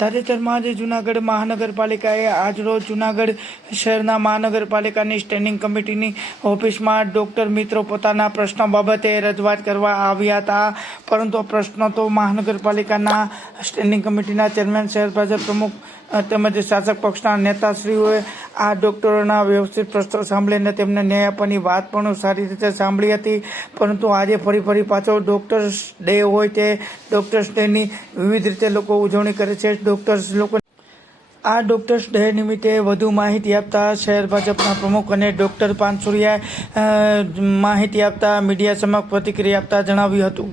તાજેતરમાં આજે જૂનાગઢ મહાનગરપાલિકાએ આજરોજ જૂનાગઢ શહેરના મહાનગરપાલિકાની સ્ટેન્ડિંગ કમિટીની ઓફિસમાં ડૉક્ટર મિત્રો પોતાના પ્રશ્નો બાબતે રજૂઆત કરવા આવ્યા હતા, પરંતુ પ્રશ્નો તો મહાનગરપાલિકાના સ્ટેન્ડિંગ કમિટીના ચેરમેન, શહેર ભાજપ પ્રમુખ તેમજ શાસક પક્ષના નેતાશ્રીઓએ આ ડૉક્ટરોના વ્યવસ્થિત પ્રશ્નો સાંભળીને તેમને ન્યાય આપવાની વાત પણ સારી રીતે સાંભળી હતી. પરંતુ આજે ફરી પાછો ડૉક્ટર્સ ડે હોય તે ડૉક્ટર્સ ડેની વિવિધ રીતે લોકો ઉજવણી કરે છે. આ ડૉક્ટર્સ ડે નિમિત્તે વધુ માહિતી આપતા શહેર ભાજપના પ્રમુખ અને ડૉક્ટર પાનસુરિયાએ માહિતી આપતા મીડિયા સમક્ષ પ્રતિક્રિયા આપતા જણાવ્યું હતું.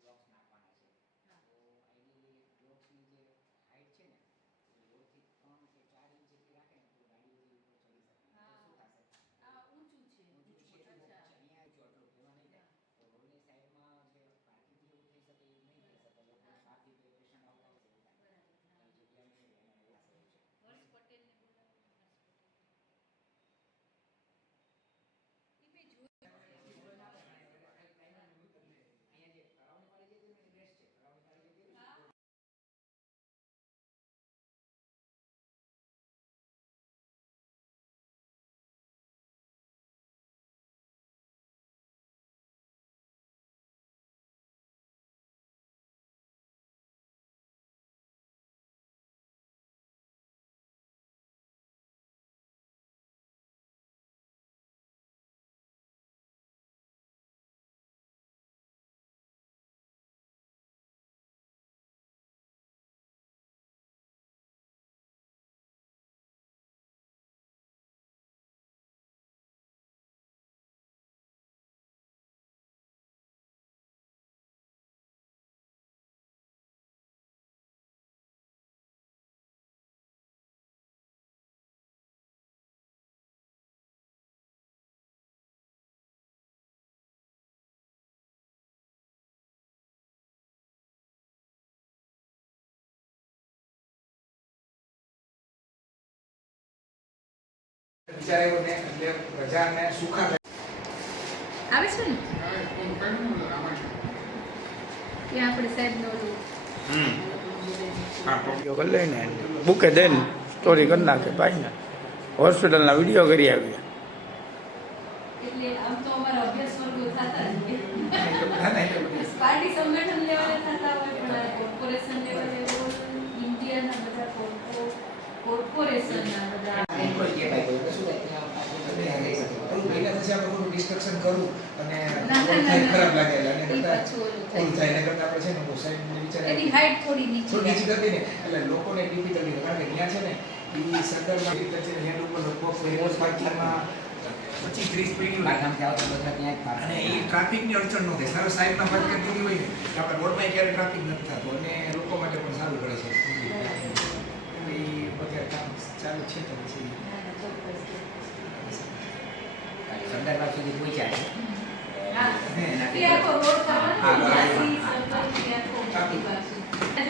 બ્લોક્સ નાખવાના છે. તો આઈડિયલી બ્લોક્સની જે હાઇટ છે ને એ 2 થી 3 કે 4 ઇંચ જેટલી રાખે ને તો ગાડી બધી ઉપર ચડી શકે. તો શું થશે? ઊંચું છે. અહીંયા જો આટલું કહેવા નહીં થાય તો રોડની સાઈડમાં જે પાર્કિંગ જેવું થઈ શકે એ નહીં થઈ શકે. લોકોને બહારથી પેશન્ટ આવતા હોય એવું થાય. એ જગ્યા નહીં રહે એના એવું છે. હર્ષ પટેલને બોલાવો. એ મેં જોયું. વિચારેને એટલે પ્રજાને સુખા આવે છે ને કે આપણે સાહેબ નો કરી લઈને બુકે દઈને સ્ટોરી કરી નાખે ભાઈને હોસ્પિટલના વિડીયો કરી આવ્યા. એટલે આમ તો અમારા અભ્યાસ વર્ગો થતા જ પાર્ટી સંગઠન લેવલે થતા હોય પણ કોર્પોરેશન લેવલે ઇન્ડિયાના બધા કોર્પોરેશનના બધા ડિસ્ટ્રક્શન કરું અને ખરાબ લાગે અને થાય કરતા આપણે છે ને સાઈડ વિચારે એની હાઈટ થોડી નીચે કરતી ને એટલે લોકોને ડિફિકલ્ટી કારણ કે ત્યાં છે ને એ સરકારમાં એગ્રીકલ્ચર હેન્ડ ઉપર લોકો ફેરવસ પાર્કિંગમાં 25-30 પેઢીઓ લાગામથી આવતા બધા ત્યાં અને એ ટ્રાફિકની અડચણ ન થાય. સારો સાઈડમાં પાર્ક કરી દીધી હોય ને આપણે રોડમાં ક્યારે ટ્રાફિક નથી થતો અને લોકો માટે પણ સારું પડે છે. એ બધા કામ ચાલુ છે તો પછી સંદર્ભ સુધી પહોંચ્યા છે.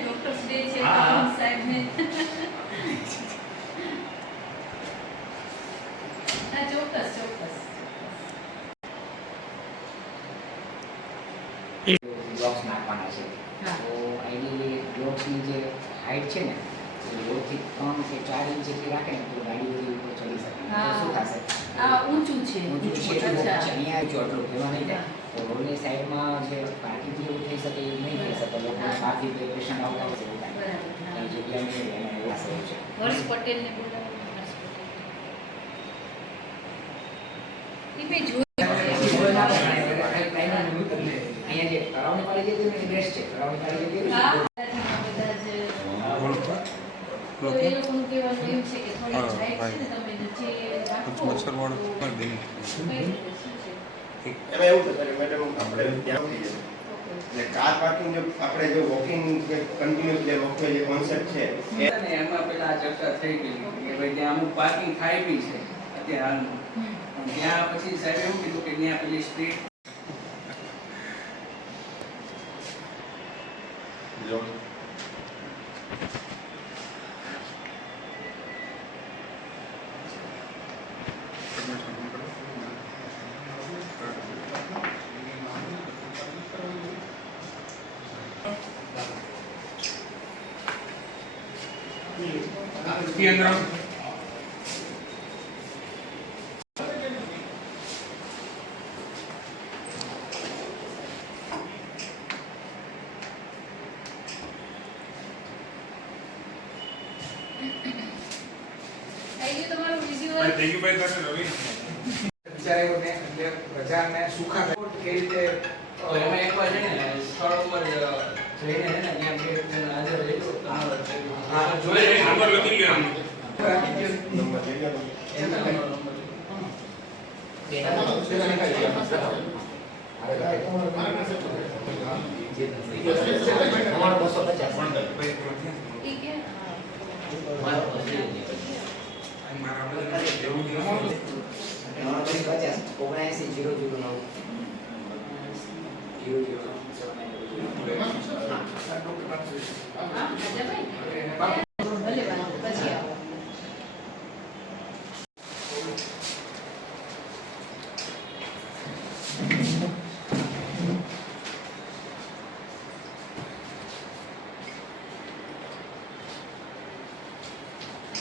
ડોક્ટર્સ ડે છે સાહેબ ને ના ચોક્કસ ચોક્કસ બ્લોક્સ નાખવાના છે. હા. તો આઈડિયલી બ્લોક્સની જે હાઈટ છે ને એ 2 થી 3 કે 4 ઇંચ જેટલી રાખે ને તો ગાડી બધી ઉપર ચડી શકે. તો હા. શું થશે? આ ઊંચું છે ઊંચું છે એટલું અચ્છા. છે. અહીંયા જો આટલું કહેવા નહીં થાય. હા. તો રોડની સાઈડમાં જે પાર્કિંગ જેવું થઈ શકે એવું નહીં થઈ શકે. લોકો હા. બહારથી પેશન્ટ આવતા હોય છે એવું થાય. બરાબર એ હા. જગ્યા નહીં રહે એના એવા છે. હર્ષ પટેલને બોલાવો હર્ષ પટેલ ઈ મેં જોયું છે. અહીંયા જે કરાવણી પાડી જે એ બેસ્ટ છે. કરાવણી પાડી જે હા બધા જ તો એ લોકોનું કહેવાનું એમ છે કે થોડી હાઈટ છે ને તમે નીચે રાખો તો કઈ રીતે શું છે એમાં એવું થશે કે મેડમ આપણે ત્યાં એટલે કાર પાર્કિંગ જો આપણે જો વોકિંગ કે કન્ટિન્યુઅસ જે લોકો જે કોન્સેપ્ટ છે એ અને એમાં પેલા ચર્ચા થઈ ગઈ કે ભાઈ ત્યાં અમુક પાર્કિંગ ખાઈ બી છે અત્યારે હાલમાં. પણ ત્યાં પછી સાહેબે એવું કીધું કે ત્યાં પેલી સ્ટ્રીટ થઈ ગયું તમારું વિઝ્યુઅલ વિચાર એવો ને એટલે પ્રજાને સુખા કે રીતે તો એમાં એકવાર છે ને સ્થળ ઉપર જઈને છે ને ત્યાં બે જણ હાજર રહેજો તમારો હા, જોઈ રહીશું. નંબર એમનો જગ્યા અમારો 250. ઈ કે અમારો 250. 79 009 હા રાજાભાઈ ભલે વાંધો પછી આવો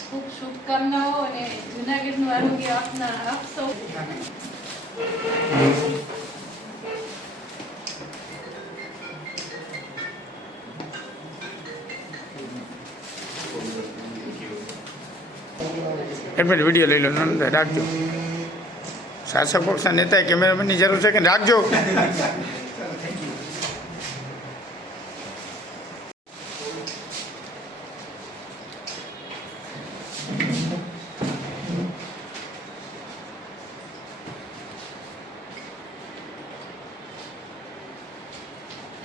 ખૂબ શુભકામનાઓ અને જૂનાગઢનું આરોગ્ય આપના આપ સૌ એક મિનિટ વિડીયો લઈ લો નંદ રાખજો. શાસક પક્ષના નેતાએ કેમેરામેનની જરૂર છે કે રાખજો.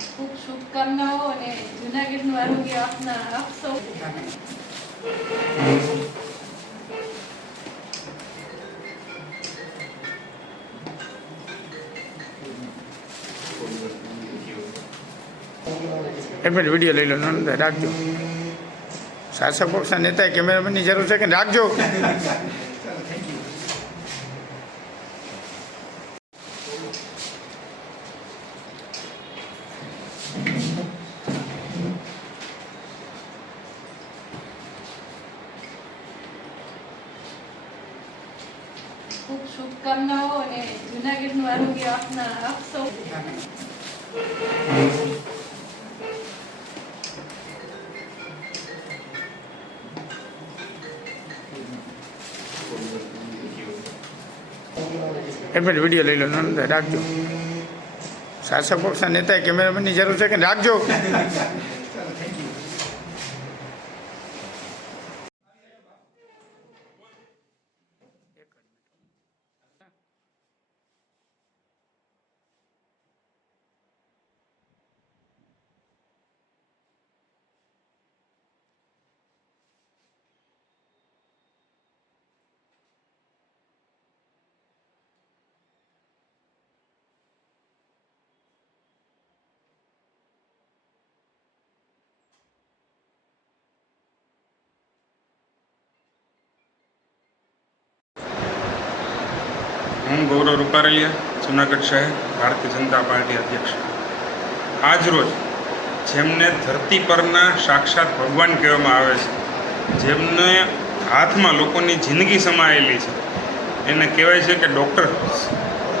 ખૂબ શુભકામનાઓ અને જૂનાગઢનું આરોગ્ય આપના આપ સૌ એક મિનિટ વિડીયો લઈ લો નંદ રાખજો. શાસક પક્ષના નેતાએ કેમેરામેનની જરૂર છે કે રાખજો. ખૂબ શુભકામનાઓ અને જૂનાગઢનું આરોગ્ય આપના આપ સૌ એક મિનિટ વિડીયો લઈ લો નંદ રાખજો. શાસક પક્ષના નેતાએ કેમેરામેનની જરૂર છે કે રાખજો. હું ગૌરવ રૂપારેલિયા, જૂનાગઢ શહેર, ભારતીય જનતા પાર્ટી અધ્યક્ષ. આજ રોજ જેમને ધરતી પરના સાક્ષાત ભગવાન કહેવામાં આવે છે, જેમને હાથમાં લોકોની જિંદગી સમાયેલી છે, એને કહેવાય છે કે ડૉક્ટર,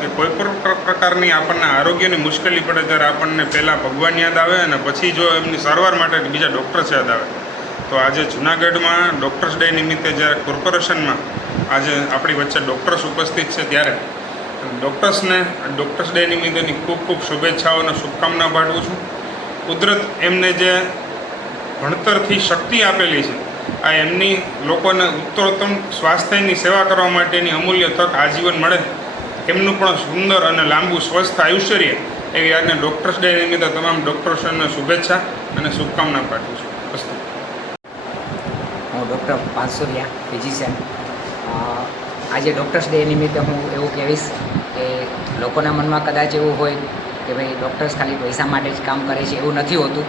કે કોઈ પણ પ્રકારની આપણને આરોગ્યની મુશ્કેલી પડે ત્યારે આપણને પહેલાં ભગવાન યાદ આવે અને પછી જો એમની સારવાર માટે બીજા ડૉક્ટર્સ યાદ આવે. તો આજે જૂનાગઢમાં ડૉક્ટર્સ ડે નિમિત્તે જ્યારે કોર્પોરેશનમાં આજે આપણી વચ્ચે ડૉક્ટર્સ ઉપસ્થિત છે, ત્યારે ડૉક્ટર્સને ડૉક્ટર્સ ડે નિમિત્તેની ખૂબ ખૂબ શુભેચ્છાઓ અને શુભકામના પાઠવું છું. કુદરત એમને જે ભણતરથી શક્તિ આપેલી છે, આ એમની લોકોને ઉત્તરોત્તમ સ્વાસ્થ્યની સેવા કરવા માટેની અમૂલ્ય તક આજીવન મળે, એમનું પણ સુંદર અને લાંબુ સ્વસ્થ આયુષ્ય રહે એવી આજને ડૉક્ટર્સ ડે નિમિત્તે તમામ ડૉક્ટર્સને શુભેચ્છા અને શુભકામના પાઠવું છું. અસ્તુ. હું ડૉક્ટર પાંચસોરિયા, ફિઝિશિયન. આજે ડૉક્ટર્સ ડે નિમિત્તે હું એવું કહેવીશ કે લોકોના મનમાં કદાચ એવું હોય કે ભાઈ ડૉક્ટર્સ ખાલી પૈસા માટે જ કામ કરે છે, એવું નથી હોતું.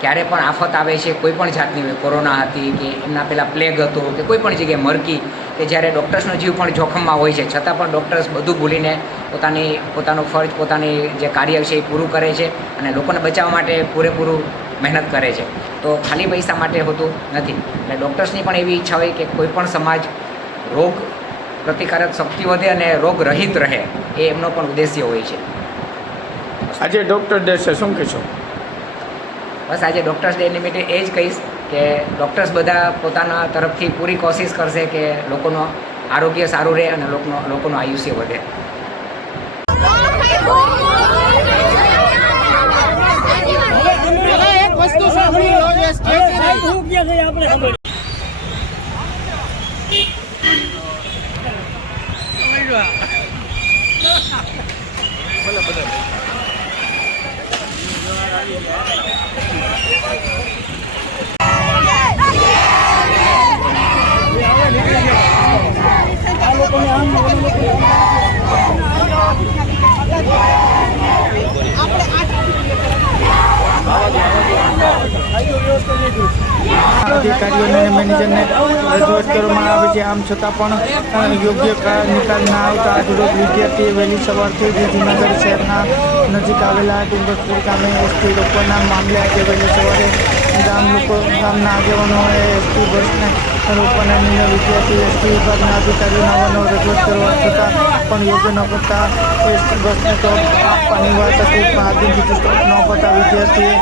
ક્યારે પણ આફત આવે છે, કોઈ પણ જાતની હોય, કોરોના હતી કે એમના પહેલાં પ્લેગ હતો કે કોઈ પણ જગ્યાએ મરકી, કે જ્યારે ડૉક્ટર્સનો જીવ પણ જોખમમાં હોય છે, છતાં પણ ડૉક્ટર્સ બધું ભૂલીને પોતાનો ફરજ, પોતાની જે કાર્ય છે એ પૂરું કરે છે અને લોકોને બચાવવા માટે પૂરેપૂરું મહેનત કરે છે. તો ખાલી પૈસા માટે હોતું નથી. એટલે ડૉક્ટર્સની પણ એવી ઈચ્છા હોય કે કોઈ પણ સમાજ રોગ પ્રતિકારક શક્તિ વધે અને રોગ રહિત રહે, એ એમનો પણ ઉદ્દેશ્ય હોય છે. આજે ડૉક્ટર ડે છે, શું કહેશો? બસ આજે ડૉક્ટર્સ ડે નિમિત્તે એ જ કહીશ કે ડૉક્ટર્સ બધા પોતાના તરફથી પૂરી કોશિશ કરશે કે લોકોનું આરોગ્ય સારું રહે અને લોકોનું આયુષ્ય વધે. અધિકારીઓને અને મેનેજરને રજૂઆત કરવામાં આવે છે, આમ છતાં પણ યોગ્ય નિકાલ ના આવતા આજરોજ વિદ્યાર્થીએ વહેલી સવારથી જ જૂનાગઢ શહેરના નજીક આવેલા ડુંગરપુર ગામે એસટી રોકવાના મામલે આજે વહેલી સવારે ગામના આગેવાનોએ એસટી બસને રોકવાના નિર્ણય વિદ્યાર્થી એસટી વિભાગના અધિકારીઓના અવારનવાર રજૂઆત કરવા છતાં પણ યોગ્ય ન કરતા એસટી બસને સ્ટોપ આપવાની વાત હતી, પણ આજની સુધી સ્ટોપ ન કરતા વિદ્યાર્થીએ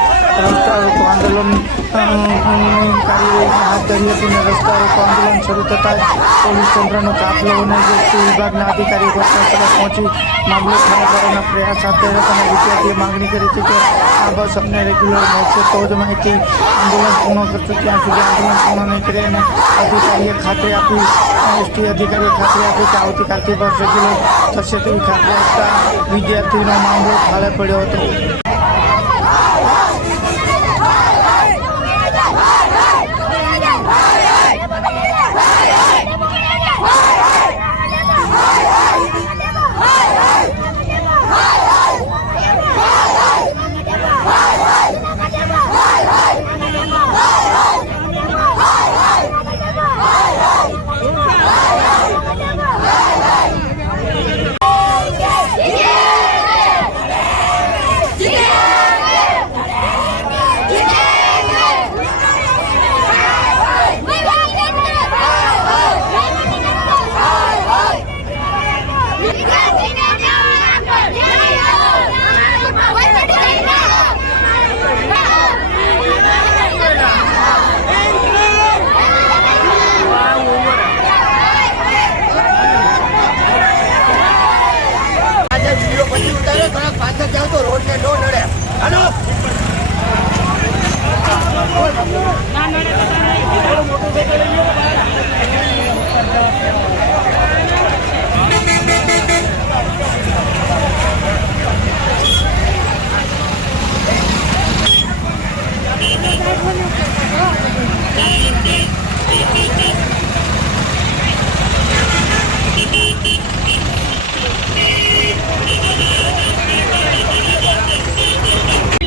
રસ્તા રોકો આંદોલન કાર્યવાહી હાથ ધરી હતી અને રસ્તા રોકો આંદોલન શરૂ થતાં પોલીસ તંત્રનો કાફલો અને એસટી વિભાગના અધિકારીઓ ઘટનાસ્થળે પહોંચી મામલો ઠાર કરવાના પ્રયાસ હાથ ધર્યા હતા અને વિદ્યાર્થીએ માગણી કરી હતી કે આ બસ અમને રેગ્યુલર મળશે તો જ માહિતી આંદોલન પૂર્ણ કરશે, ત્યાં સુધી આંદોલન પૂર્ણ નહીં કરે. અને અધિકારીએ ખાતરી આપી, એસટી અધિકારીએ ખાતરી આપી કે આવતીકાલથી બસ રેગ્યુલર થશે તેવી ખાતરી આપતા વિદ્યાર્થીનો મામલો થાળે પડ્યો હતો.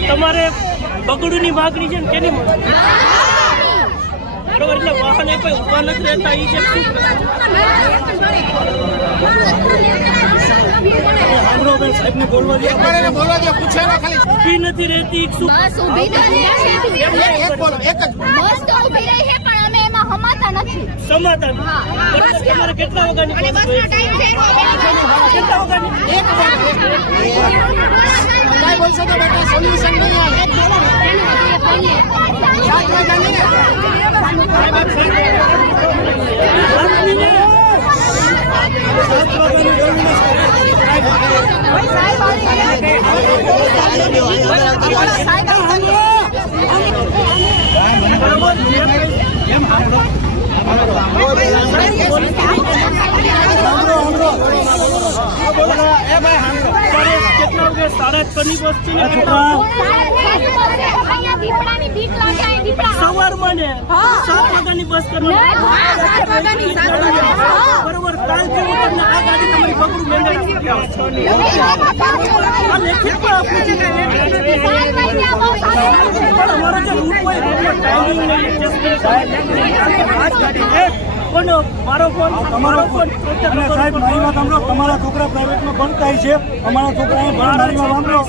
તમારે બગડુની માગણી છે ને કેની માગણી બરોબર, એટલે વાહન કોઈ ઉભા નથી રહેતા એ છે શું ઊભી નથી રહેતી શું બસ ઊભી તો રહી છે. બસ તો ઊભી રહી છે પણ અમે એમાં હમાતા નથી. સમાધાન બસ તમારે કેટલા વાગ્યાની બસ હોય? કેટલા વાગ્યાની? કેટલા વાગે? 6:30 ની બસ છે ને છોકરા? સવારમાં ને 7 વાગ્યાની બસ કરવાની. બરોબર, કાલ કેવું તમને આ ગાડી તમારી પકડું મેંગાડી આ લેખિત પણ આપવું છે. પણ અમારો જે રૂટ હોય ટાઈમિંગ પણ મારો ફોન તમારો ફોન સાહેબ મારી વાત સાંભળો. તમારા છોકરા પ્રાઇવેટમાં ભણતા છે, અમારા છોકરા ભણવાડીમાં સાંભળો.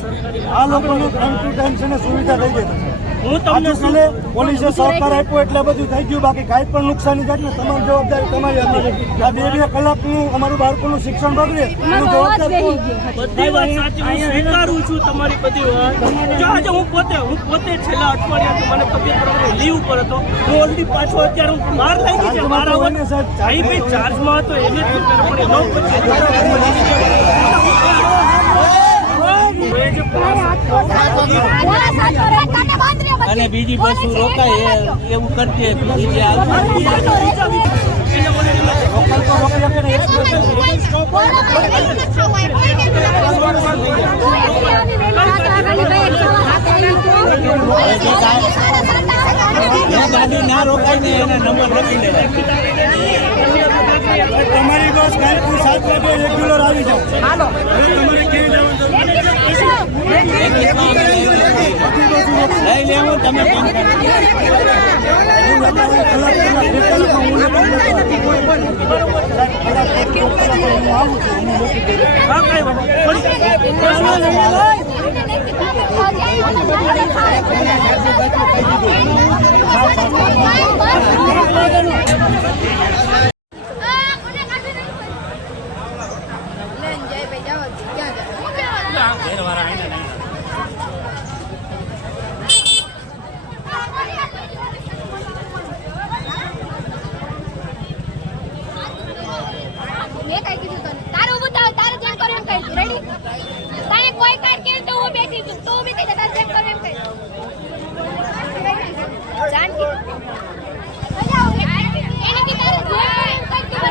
આ લોકોને ટાઈમ ટુ ટાઈમ છે ને સુવિધા થઈ ગઈ. હું તમને ભલે પોલીસે સહકાર આપ્યો એટલે બધું થઈ ગયું, બાકી કાંઈ પણ નુકસાની થાય ને તમારી જવાબદારી તમારી હતી. આ 2 કલાકનું અમારું બાળકોનું શિક્ષણ બગડે એનું જવાબદાર કોણ? બધી વાત સાચી, હું સ્વીકારું છું તમારી બધી વાત. જો આજે હું પોતે છેલ્લા અઠવાડિયાથી મને તબિયત બરોબર લીવ ઉપર હતો. હું ઓલરેડી પાછો અત્યારે હું બહાર લાગી છે. મારા ભાઈ ભાઈ ચાર્જમાં હતો એને જ પણ એનો અને બીજી બસો રોકાય એવું કરતી ગાડી ના રોકાય ને એને નંબર લખી લે. તમારી બસ કાલથી 7 વાગે રેગ્યુલર આવી જાવ. હાલો તમારે કેવી જવાનું? લઈ લેવું તમે કામ કરો. મેં કઈ કીધું તને તારે ઉભું થાવ તારે જેમ કરો એમ કઈ રેડી તારે કોઈ કાર કે તો હું બેઠી છું તો ઊભી થઈ જા તારે જેમ કરો એમ કઈ જાનકી મજા આવે એને કે તારે જેમ કઈ તું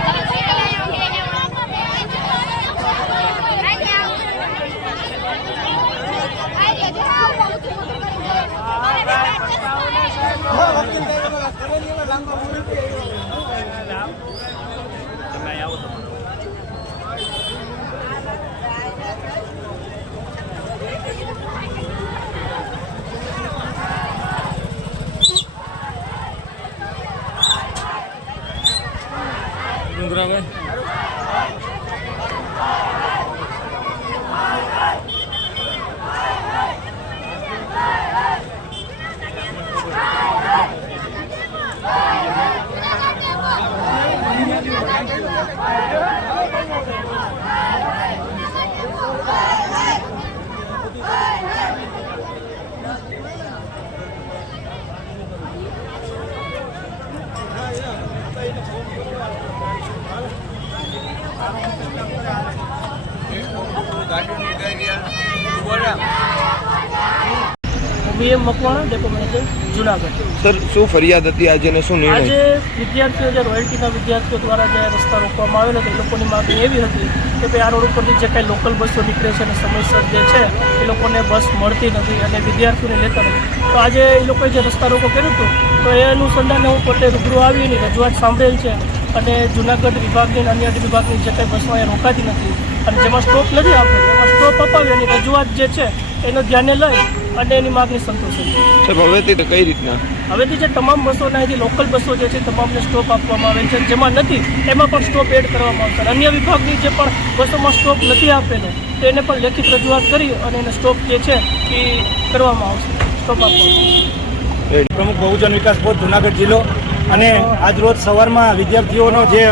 VM Makwana depot manager Junagadh. Sir શું ફરિયાદ હતી આજે ને શું નિર્ણય? આજે વિદ્યાર્થીઓ જે રોયલ્ટીના વિદ્યાર્થીઓ દ્વારા જે રસ્તા રોકવામાં આવેલો હતો એ લોકોની માગણી એવી હતી કે ભાઈ આ રોડ ઉપરથી જે કાંઈ લોકલ બસો નીકળે છે અને સમયસર જે છે એ લોકોને બસ મળતી નથી અને વિદ્યાર્થીઓને લેતા નથી. તો આજે એ લોકોએ જે રસ્તા રોકો કર્યો હતો તો એ અનુસંધાને હું પોતે રૂબરૂ આવી એની રજૂઆત સાંભળેલ છે અને જુનાગઢ વિભાગની અને અન્ય વિભાગની જે કંઈ બસો અહીંયા રોકાતી નથી અને જેમાં સ્ટોપ નથી આપતો એમાં સ્ટોપ અપાવી એની રજૂઆત જે છે એનો ધ્યાને લઈ અને એની માગણી સંતોષે છે. સાહેબ હવેથી કઈ રીતના હવેથી જે તમામ બસોના અહીંથી લોકલ બસો જે છે તમામને સ્ટોપ આપવામાં આવે છે, જેમાં નથી એમાં પણ સ્ટોપ એડ કરવામાં આવશે. અને અન્ય વિભાગની જે પણ બસોમાં સ્ટોપ નથી આપેલો તેને પણ લેખિત રજૂઆત કરી અને એને સ્ટોપ જે છે એ કરવામાં આવશે, સ્ટોપ આપવામાં આવશે. પ્રમુખ બહુજન વિકાસ બોર્ડ જુનાગઢ જિલ્લો અને આજરોજ સવારમાં વિદ્યાર્થીઓનો જે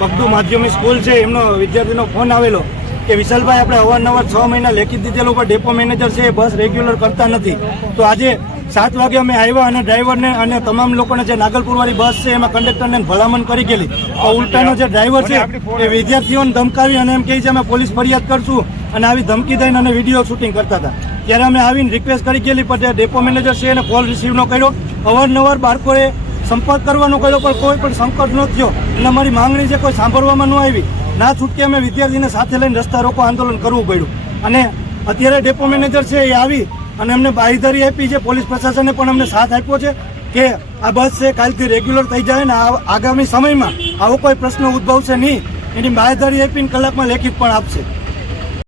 બગડુ માધ્યમિક સ્કૂલ છે એમનો વિદ્યાર્થીનો ફોન આવેલો કે વિશાલભાઈ આપણે અવારનવાર 6 મહિના લેખિત દીધેલું પણ ડેપો મેનેજર છે એ બસ રેગ્યુલર કરતા નથી. તો આજે 7 વાગે અમે આવ્યા અને ડ્રાઈવરને અને તમામ લોકોને જે નાગલપુરવાળી બસ છે એમાં કંડક્ટરને ભલામણ કરી ગયેલી. તો ઉલટાનો જે ડ્રાઈવર છે એ વિદ્યાર્થીઓને ધમકાવી અને એમ કહે છે અમે પોલીસ ફરિયાદ કરશું અને આવી ધમકી દઈને અને વિડીયો શૂટિંગ કરતા હતા. ત્યારે અમે આવીને રિક્વેસ્ટ કરી ગયેલી પણ ડેપો મેનેજર છે એને કોલ રિસીવ ન કર્યો. અવારનવાર બાળકોએ સંપર્ક કરવાનો કર્યો પણ કોઈ પણ સંકટ ન થયો અને અમારી માંગણી છે કોઈ સાંભળવામાં ન આવી. ના છૂટકે અમે વિદ્યાર્થીને સાથે લઈને રસ્તા રોકો આંદોલન કરવું પડ્યું. અને અત્યારે ડેપો મેનેજર છે એ આવી અને અમને બાંયધરી આપી છે, પોલીસ પ્રશાસને પણ અમને સાથ આપ્યો છે કે આ બસ છે કાલથી રેગ્યુલર થઈ જાય ને આગામી સમયમાં આવો કોઈ પ્રશ્ન ઉદ્ભવશે નહીં એની બાંયધરી આપીને કલાકમાં લેખિત પણ આપશે.